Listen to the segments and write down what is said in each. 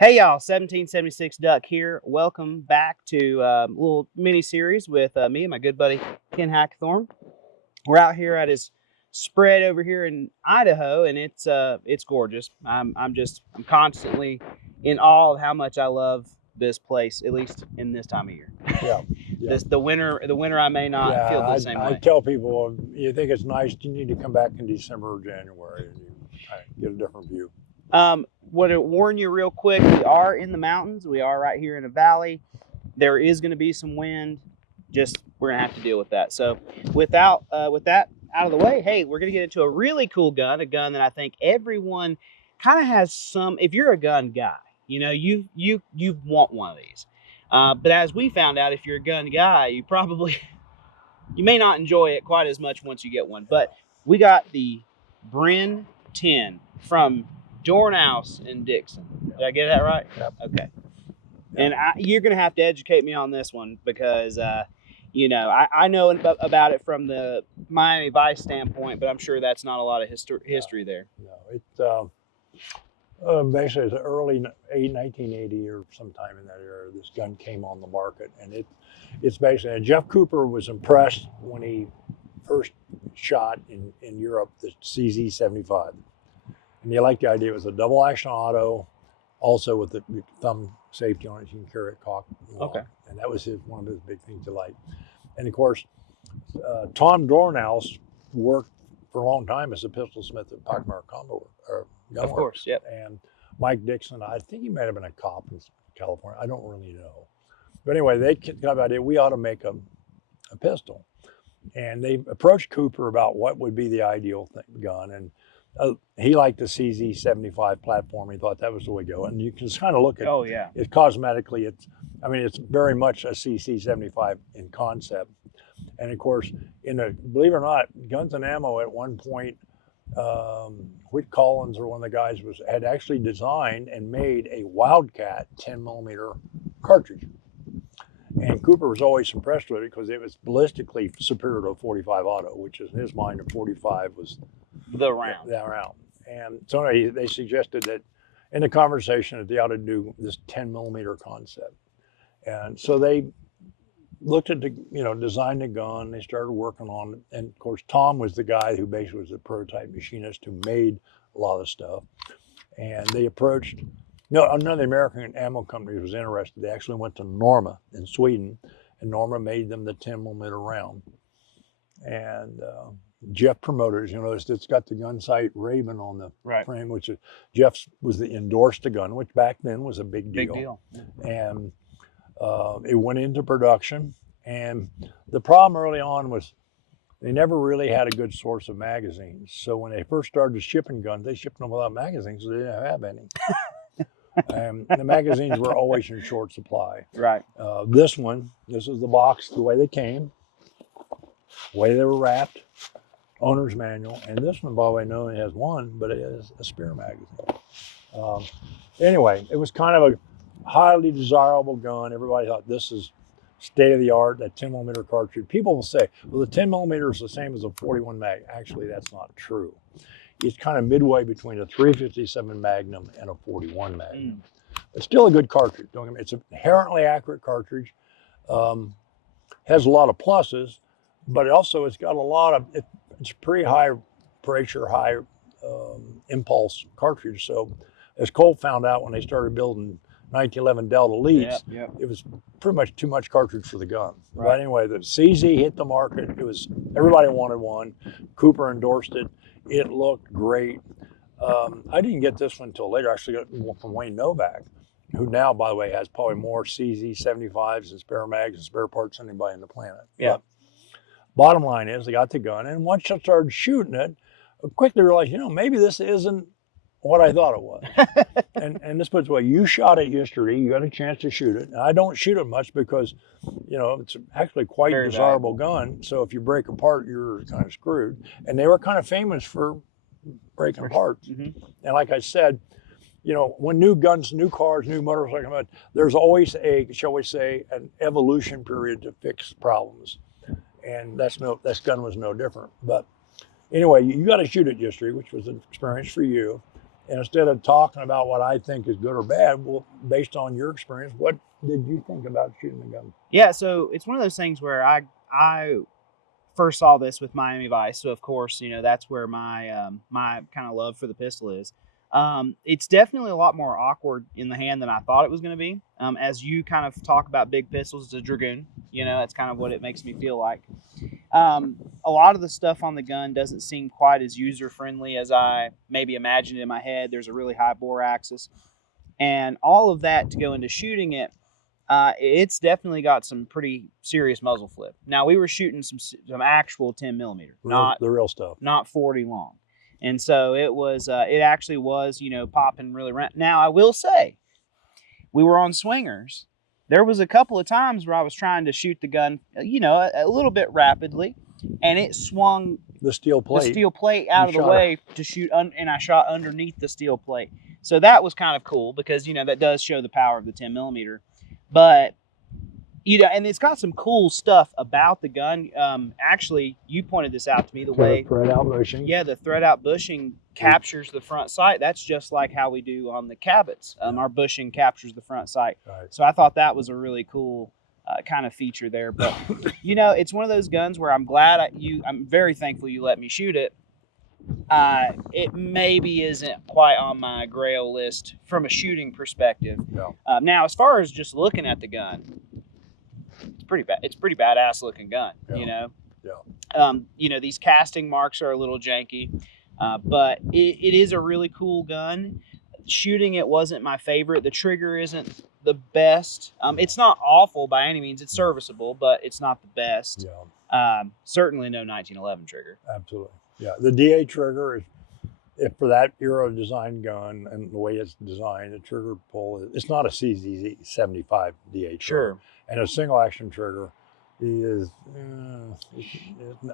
Hey y'all, 1776 Duck here. Welcome back to a little mini series with me and my good buddy Ken Hackathorn. We're out here at his spread over here in Idaho, and it's gorgeous. I'm constantly in awe of how much I love this place, at least in this time of year. Yeah, yeah. The winter I may not feel the same I way. tell people, you think it's nice, you need to come back in December or January and you get a different view. Want to warn you real quick, we are in the mountains. We are right here in a valley. There is going to be some wind. We're going to have to deal with that. So with that out of the way, hey, we're going to get into a really cool gun, a gun that I think everyone kind of has some. If you're a gun guy, you want one of these. But as we found out, if you're a gun guy, you may not enjoy it quite as much once you get one. But we got the Bren 10 from Dornaus and Dixon. Did I get that right? Yep. Okay. And you're going to have to educate me on this one because, I know about it from the Miami Vice standpoint, but I'm sure that's not a lot of history there. No, basically it's early 1980 or sometime in that era, this gun came on the market. And it's basically, Jeff Cooper was impressed when he first shot in Europe the CZ75. And he liked the idea. It was a double action auto, also with the thumb safety on it. You can carry it cocked. Okay. And that was one of his big things to like. And of course, Tom Dornaus worked for a long time as a pistol smith at Pockmark Combo or Gunworks. Of course, yep. And Mike Dixon, I think he might have been a cop in California. I don't really know. But anyway, they got the idea we ought to make a pistol. And they approached Cooper about what would be the ideal gun. And he liked the CZ75 platform. He thought that was the way to go. And you can just kind of look at it cosmetically. It's very much a CC75 in concept. And of course, believe it or not, Guns and Ammo at one point, Whit Collins or one of the guys had actually designed and made a Wildcat 10 millimeter cartridge. And Cooper was always impressed with it because it was ballistically superior to a 45 auto, which is in his mind a 45 was the round. And so anyway, they suggested that in the conversation that they ought to do this 10 millimeter concept. And so they looked at designed the gun, they started working on it. And of course, Tom was the guy who basically was the prototype machinist who made a lot of stuff. And they approached, none of the American ammo companies was interested. They actually went to Norma in Sweden, and Norma made them the 10 millimeter round. And Jeff promoted it. It's got the gun sight Raven on the frame, which Jeff endorsed the gun, which back then was a big deal. Big deal. And it went into production. And the problem early on was they never really had a good source of magazines. So when they first started shipping guns, they shipped them without magazines, so they didn't have any. And the magazines were always in short supply. Right. This is the box, the way they came, the way they were wrapped, owner's manual. And this one, by the way, not only has one, but it has a spare magazine. Anyway, it was kind of a highly desirable gun. Everybody thought this is state of the art, that 10 millimeter cartridge. People will say, well, the 10 millimeter is the same as a 41 mag. Actually, that's not true. It's kind of midway between a 357 Magnum and a 41 Magnum. It's still a good cartridge. Don't get me. It's an inherently accurate cartridge. Has a lot of pluses, but it's got a lot of, it's a pretty high pressure, high impulse cartridge. So as Colt found out when they started building 1911 Delta Elites, it was pretty much too much cartridge for the gun. Right. But anyway, the CZ hit the market. Everybody wanted one. Cooper endorsed it. It looked great. I didn't get this one until later. I actually got one from Wayne Novak, who now, by the way, has probably more CZ75s and spare mags and spare parts than anybody on the planet. Yeah. But bottom line is, they got the gun, and once I started shooting it, I quickly realized, maybe this isn't what I thought it was. and this puts away, you shot it yesterday, you got a chance to shoot it. And I don't shoot it much because, it's actually quite a desirable gun. So if you break apart, you're kind of screwed. And they were kind of famous for breaking parts. Mm-hmm. And like I said, when new guns, new cars, new motorcycles come out, there's always shall we say, an evolution period to fix problems. And this gun was no different. But anyway, you got to shoot it yesterday, which was an experience for you. And instead of talking about what I think is good or bad, well, based on your experience, what did you think about shooting a gun? Yeah, so it's one of those things where I first saw this with Miami Vice, so of course, you know, that's where my my kind of love for the pistol is. It's definitely a lot more awkward in the hand than I thought it was going to be. As you kind of talk about big pistols, it's a Dragoon. You know, that's kind of what it makes me feel like. A lot of the stuff on the gun doesn't seem quite as user-friendly as I maybe imagined in my head. There's a really high bore axis. And all of that to go into shooting it, it's definitely got some pretty serious muzzle flip. Now, we were shooting some actual 10 millimeter, not the real stuff, not 40 long. And so it was, it actually was, you know, popping really around. Now, I will say, we were on swingers. There was a couple of times where I was trying to shoot the gun, you know, a little bit rapidly, and it swung the steel plate out of the way to shoot, and I shot underneath the steel plate. So that was kind of cool because, you know, that does show the power of the 10 millimeter. But, you know, and it's got some cool stuff about the gun. Actually, you pointed this out to me, the way thread out bushing. Yeah, the thread out bushing captures the front sight. That's just like how we do on the Cabots. Our bushing captures the front sight. Right. So I thought that was a really cool kind of feature there. But, you know, it's one of those guns where I'm glad I'm very thankful you let me shoot it. It maybe isn't quite on my grail list from a shooting perspective. No. Now, as far as just looking at the gun, it's pretty bad. It's a pretty badass looking gun. Yeah. You know. Yeah. You know, these casting marks are a little janky, but it is a really cool gun. Shooting it wasn't my favorite. The trigger isn't the best. It's not awful by any means. It's serviceable, but it's not the best. Yeah. Certainly no 1911 trigger. Absolutely. Yeah. The DA trigger is, if for that era design gun and the way it's designed, the trigger pull, it's not a CZ75 DA trigger. Sure. And a single action trigger is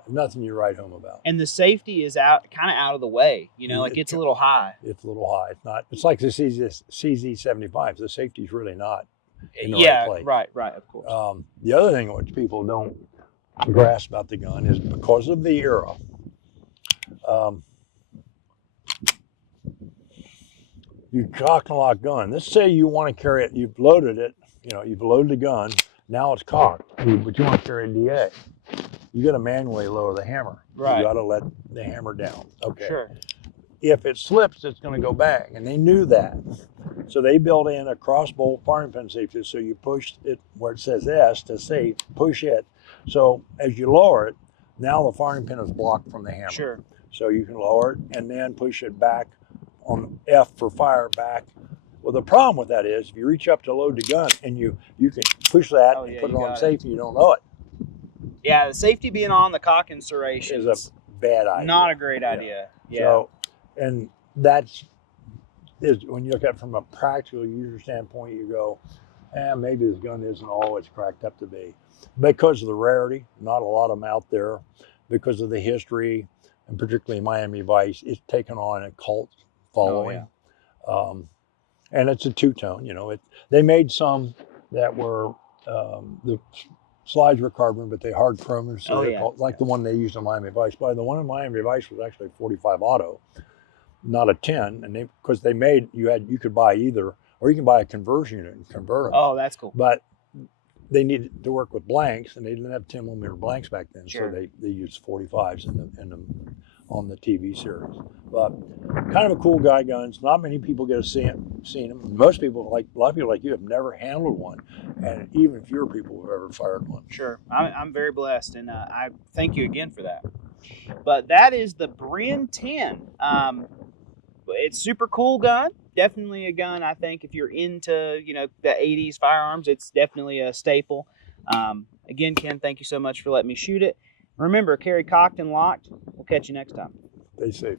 nothing you write home about. And the safety is kind of out of the way. You know, like it's a little high. It's a little high. It's not. It's like the CZ75. The safety's really not in the Yeah, right place. right, of course. The other thing which people don't grasp about the gun is because of the era. You cock and lock gun. Let's say you want to carry it. You've loaded it. You know, you've loaded the gun. Now it's cocked, but you want to carry a DA. You got to manually lower the hammer. Right. You got to let the hammer down. Okay. Sure. If it slips, it's going to go back, and they knew that. So they built in a crossbolt firing pin safety. So you push it where it says S to say push it. So as you lower it, now the firing pin is blocked from the hammer. Sure. So you can lower it and then push it back on F for fire back. Well, the problem with that is if you reach up to load the gun and you can push that and put it on safety, you don't know it. Yeah, the safety being on the cock insuration is a bad idea. Not a great idea. Yeah. So, and that's when you look at it from a practical user standpoint, you go, maybe this gun isn't all it's cracked up to be. Because of the rarity, not a lot of them out there, because of the history, and particularly Miami Vice, it's taken on a cult following. Oh, yeah. And it's a two-tone, you know. They made some that were, the slides were carbon, but they hard chromed, so like the one they used in Miami Vice. But the one in Miami Vice was actually a 45 auto, not a 10. And because they made, you could buy either, or you can buy a conversion unit and convert them. Oh, that's cool. But they needed to work with blanks, and they didn't have 10 millimeter blanks back then. Sure. So they used 45s on the TV series. But kind of a cool guy guns. Not many people get to see them. Most people, like a lot of people like you, have never handled one, and even fewer people have ever fired one. Sure, I'm very blessed, and I thank you again for that. But that is the Bren 10. It's super cool gun. Definitely a gun. I think if you're into the 80s firearms, it's definitely a staple. Again, Ken, thank you so much for letting me shoot it. Remember, carry cocked and locked. We'll catch you next time. Stay safe.